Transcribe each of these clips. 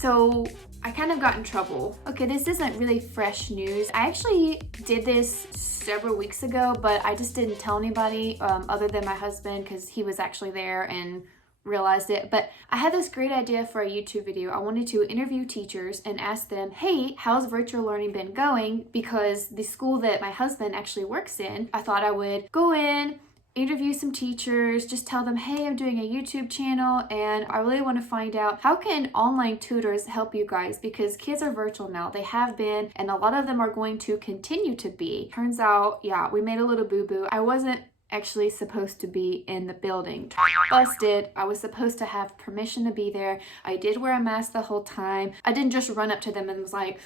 So I kind of got in trouble. Okay, this isn't really fresh news. I actually did this several weeks ago, but I just didn't tell anybody other than my husband because he was actually there and realized it. But I had this great idea for a YouTube video. I wanted to interview teachers and ask them, hey, how's virtual learning been going? Because the school that my husband actually works in, I thought I would go in, interview some teachers, just tell them, hey, I'm doing a YouTube channel and I really want to find out how can online tutors help you guys, because kids are virtual now. They have been, and a lot of them are going to continue to be. Turns out, yeah, we made a little boo-boo. I wasn't actually supposed to be in the building. Busted. I was supposed to have permission to be there. I did wear a mask the whole time. I didn't just run up to them and was like,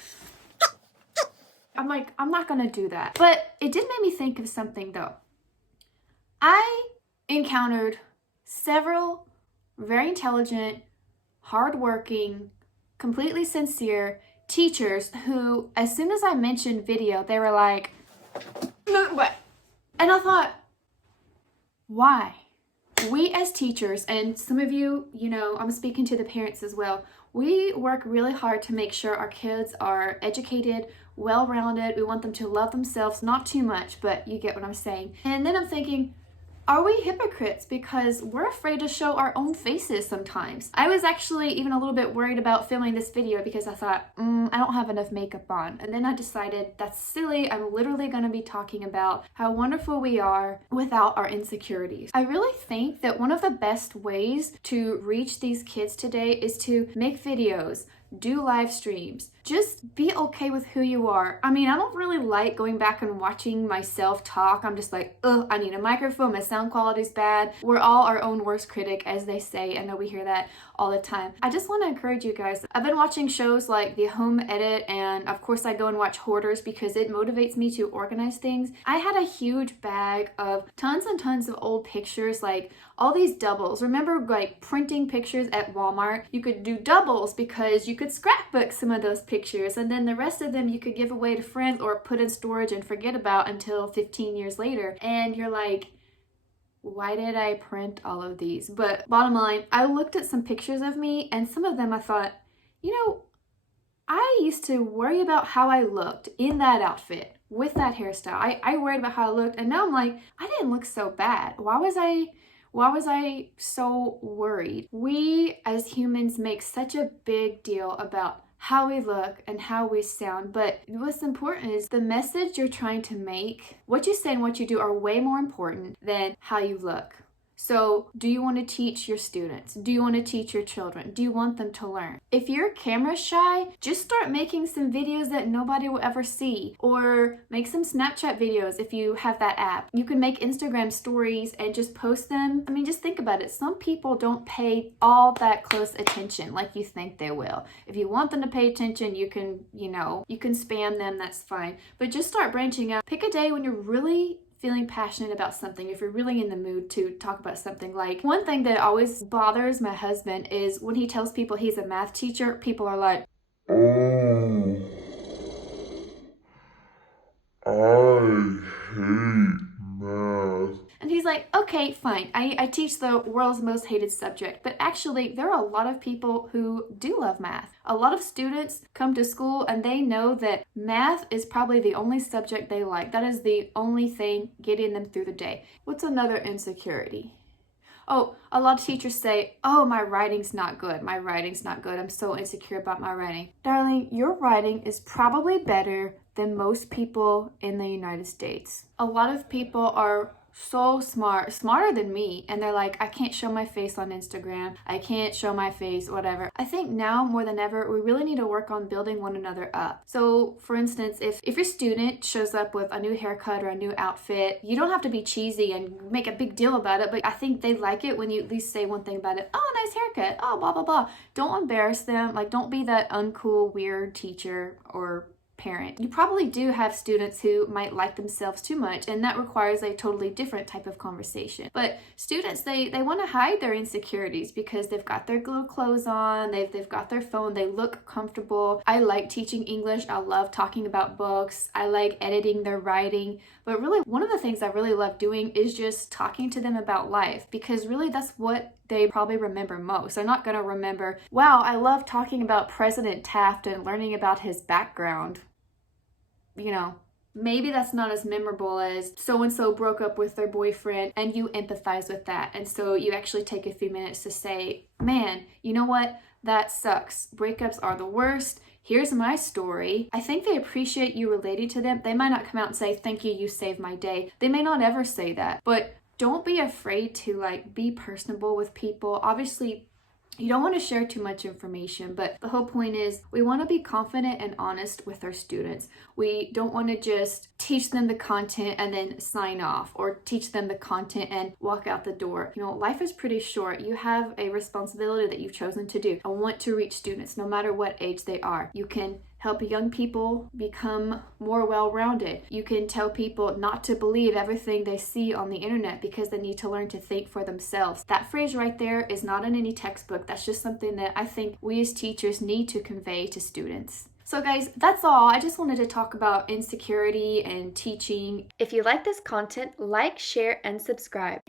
I'm not gonna do that. But it did make me think of something though. I encountered several very intelligent, hardworking, completely sincere teachers who, as soon as I mentioned video, they were like, no, what? And I thought, why? We as teachers, and some of you, you know, I'm speaking to the parents as well, we work really hard to make sure our kids are educated, well-rounded. We want them to love themselves, not too much, but you get what I'm saying. And then I'm thinking, are we hypocrites because we're afraid to show our own faces sometimes? I was actually even a little bit worried about filming this video because I thought, I don't have enough makeup on. And then I decided that's silly. I'm literally going to be talking about how wonderful we are without our insecurities. I really think that one of the best ways to reach these kids today is to make videos, do live streams. Just be okay with who you are. I mean, I don't really like going back and watching myself talk. I'm just like, ugh, I need a microphone. My sound quality's bad. We're all our own worst critic, as they say. I know we hear that all the time. I just want to encourage you guys. I've been watching shows like The Home Edit, and of course I go and watch Hoarders because it motivates me to organize things. I had a huge bag of tons and tons of old pictures, like all these doubles. Remember like printing pictures at Walmart? You could do doubles because you could scrapbook some of those pictures, and then the rest of them you could give away to friends or put in storage and forget about until 15 years later. And you're like, why did I print all of these? But bottom line, I looked at some pictures of me, and some of them I thought, you know, I used to worry about how I looked in that outfit with that hairstyle. I worried about how I looked, and now I'm like, I didn't look so bad. Why was I so worried? We as humans make such a big deal about how we look and how we sound, but what's important is the message you're trying to make. What you say and what you do are way more important than how you look. So do you want to teach your students? Do you want to teach your children? Do you want them to learn? If you're camera shy, just start making some videos that nobody will ever see, or make some Snapchat videos if you have that app. You can make Instagram stories and just post them. I mean, just think about it. Some people don't pay all that close attention like you think they will. If you want them to pay attention, you can, you can spam them, that's fine. But just start branching out. Pick a day when you're really feeling passionate about something, if you're really in the mood to talk about something. Like, one thing that always bothers my husband is when he tells people he's a math teacher, people are like, oh, I hate math. and he's like, okay, fine, I teach the world's most hated subject. But actually, there are a lot of people who do love math. A lot of students come to school and they know that math is probably the only subject they like. That is the only thing getting them through the day. What's another insecurity? Oh, a lot of teachers say, oh, my writing's not good. My writing's not good. I'm so insecure about my writing. Darling, your writing is probably better than most people in the United States. A lot of people are so smart, smarter than me, and they're like, I can't show my face on Instagram, I can't show my face, whatever. I think now more than ever, we really need to work on building one another up. So for instance, if your student shows up with a new haircut or a new outfit, you don't have to be cheesy and make a big deal about it, but I think they like it when you at least say one thing about it. Oh, nice haircut, oh, blah, blah, blah. Don't embarrass them. Like, don't be that uncool, weird teacher or parent. You probably do have students who might like themselves too much, and that requires a totally different type of conversation. But students, they want to hide their insecurities because they've got their little clothes on, they've got their phone, they look comfortable. I like teaching English. I love talking about books. I like editing their writing. But really, one of the things I really love doing is just talking to them about life, because really that's what they probably remember most. They're not going to remember, wow, I love talking about President Taft and learning about his background. You know, maybe that's not as memorable as so-and-so broke up with their boyfriend and you empathize with that. And so you actually take a few minutes to say, man, you know what? That sucks. Breakups are the worst. Here's my story. I think they appreciate you relating to them. They might not come out and say, thank you, you saved my day. They may not ever say that, but don't be afraid to like be personable with people. Obviously, you don't want to share too much information, but the whole point is we want to be confident and honest with our students. We don't want to just teach them the content and then sign off, or teach them the content and walk out the door. You know, life is pretty short. You have a responsibility that you've chosen to do. I want to reach students no matter what age they are. You can help young people become more well-rounded. You can tell people not to believe everything they see on the internet because they need to learn to think for themselves. That phrase right there is not in any textbook. That's just something that I think we as teachers need to convey to students. So guys, that's all. I just wanted to talk about insecurity and teaching. If you like this content, like, share, and subscribe.